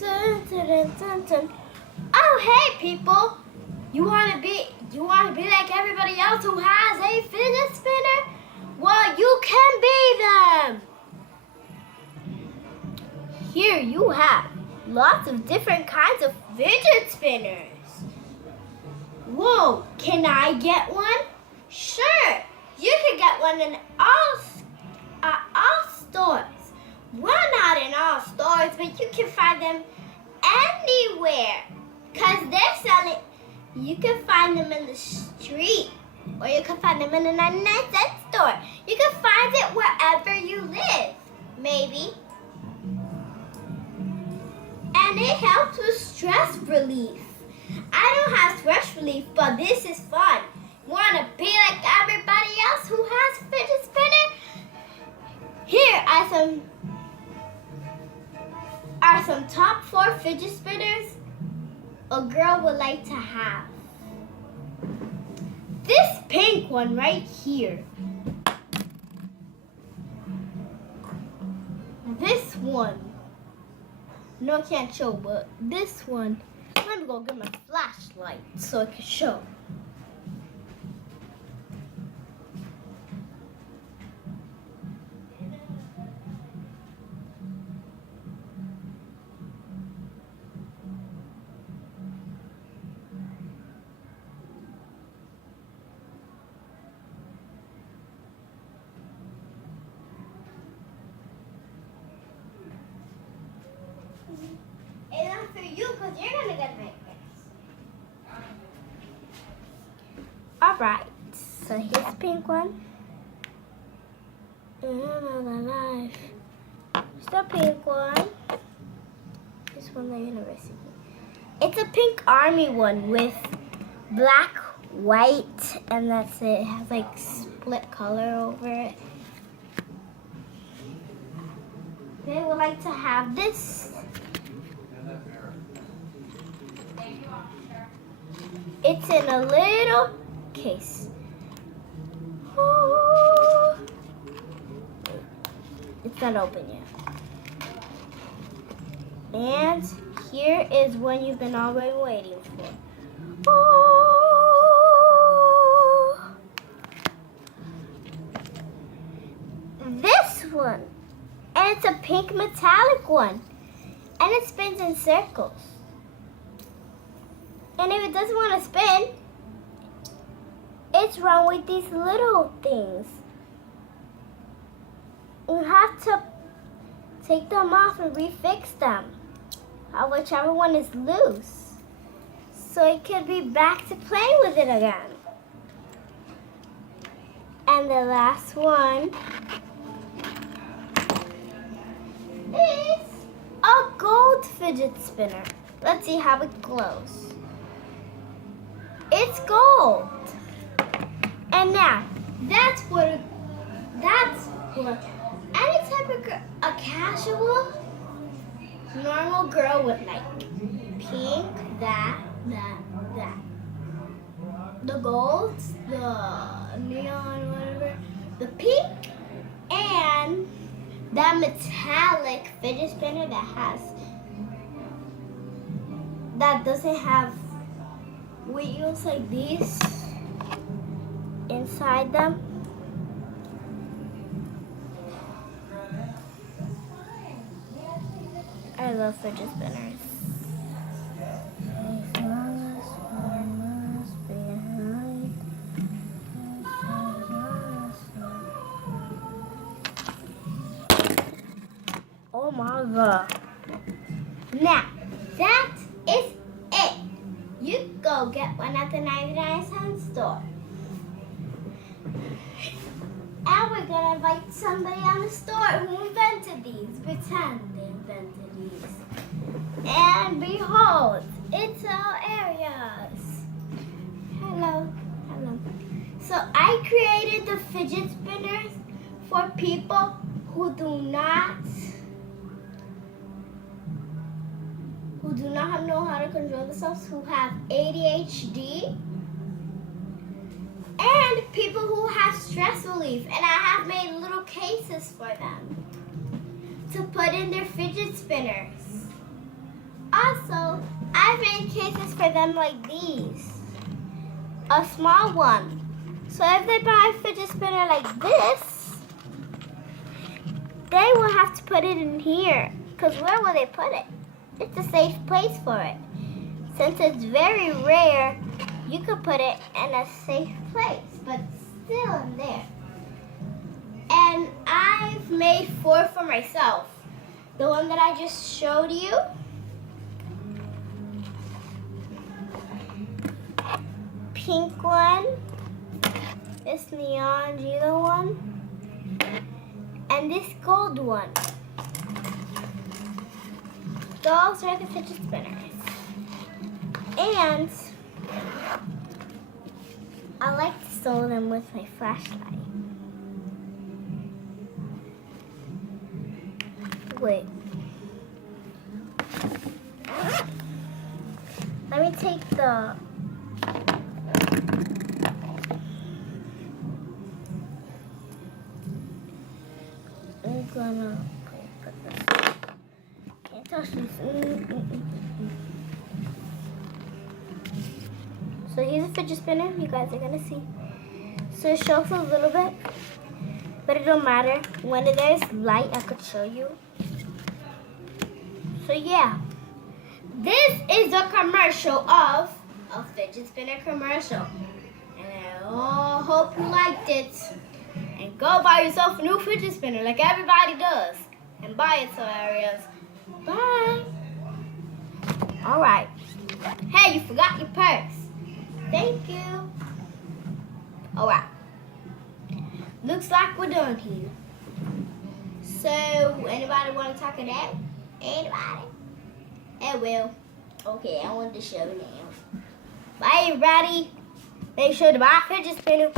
Dun, dun, dun, dun, dun. Oh, hey, people! You wanna be like everybody else who has a fidget spinner? Well, you can be them. Here you have lots of different kinds of fidget spinners. Whoa! Can I get one? Sure. You can get one in all stores. Well, not in all stores, but you can find them anywhere. Because they're selling, you can find them in the street, or you can find them in a 99-cent store. You can find it wherever you live, maybe. And it helps with stress relief. I don't have stress relief, but this is fun. Want to be like everybody else who has fidget spinner? Here are some top 4 fidget spinners a girl would like to have. This pink one right here. This one. No, I can't show, but this one. Let me go get my flashlight so I can show. It's not for you because you're going to get my face. Alright, so here's the pink one. Another life. Here's the pink one. This one, the university. It's a pink army one with black, white, and that's it. It has like split color over it. They would like to have this. It's in a little case. Ooh. It's not open yet. And here is one you've been all been waiting for. Ooh. This one. And it's a pink metallic one. And it spins in circles. And if it doesn't want to spin, it's wrong with these little things. You have to take them off and refix them, whichever one is loose, so it could be back to playing with it again. And the last one is a gold fidget spinner. Let's see how it glows. It's gold. And now, that's what any type of a casual, normal girl would like. Pink, that. The golds, the neon, whatever. The pink, and that metallic fidget spinner that doesn't have wheels like these inside them. I love fidget spinners. Oh my god. Now, that is it. You go get one at the 99-cent store. And we're going to invite somebody on the store who invented these. Pretend they invented these. And behold, it's our areas. Hello. So I created the fidget spinners for people who do not know how to control themselves, who have ADHD, and people who have stress relief. And I have made little cases for them to put in their fidget spinners. Also, I've made cases for them like these. A small one. So if they buy a fidget spinner like this, they will have to put it in here. Because where will they put it? It's a safe place for it. Since it's very rare, you could put it in a safe place, but still in there. And I've made 4 for myself. The one that I just showed you. Pink one. This neon yellow one. And this gold one. Those are the fidget spinners. And I like to sew them with my flashlight. Wait. Let me take the I'm gonna put this. Can't touch this. So here's a fidget spinner. You guys are gonna see. So it shows a little bit, but it don't matter. When there's light, I could show you. So yeah, this is a commercial of a fidget spinner commercial, and I hope you liked it. And go buy yourself a new fidget spinner like everybody does, and buy it, Hilarious. Bye. All right. Hey, you forgot your purse. Thank you. All right. Looks like we're done here. So, anybody want to talk it out? Anybody? I will. Okay, I want to show now. Bye, everybody. Make sure to buy a fidget spinner.